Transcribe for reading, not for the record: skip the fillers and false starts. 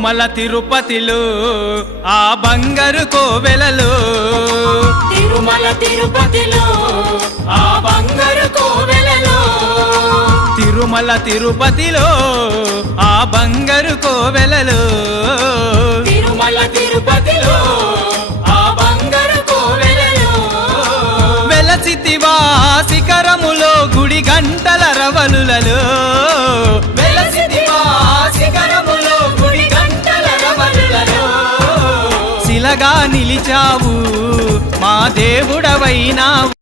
తిరుమల తిరుపతిలో ఆ బంగారు కోవెలలో తిరుమల తిరుపతిలో ఆ బంగారు కోవెలలో తిరుమల తిరుపతిలో ఆ బంగారు కోవెలలో తిరుమల తిరుపతిలో ఆ బంగారు కోవెలలో వెలసితివా శిఖరములో గుడి గంటల రవలులలో వెలసితివా శిఖరములో గుడి గంటల రవలులలో శిలగా నిలిచావు మా దేవుడవైనావు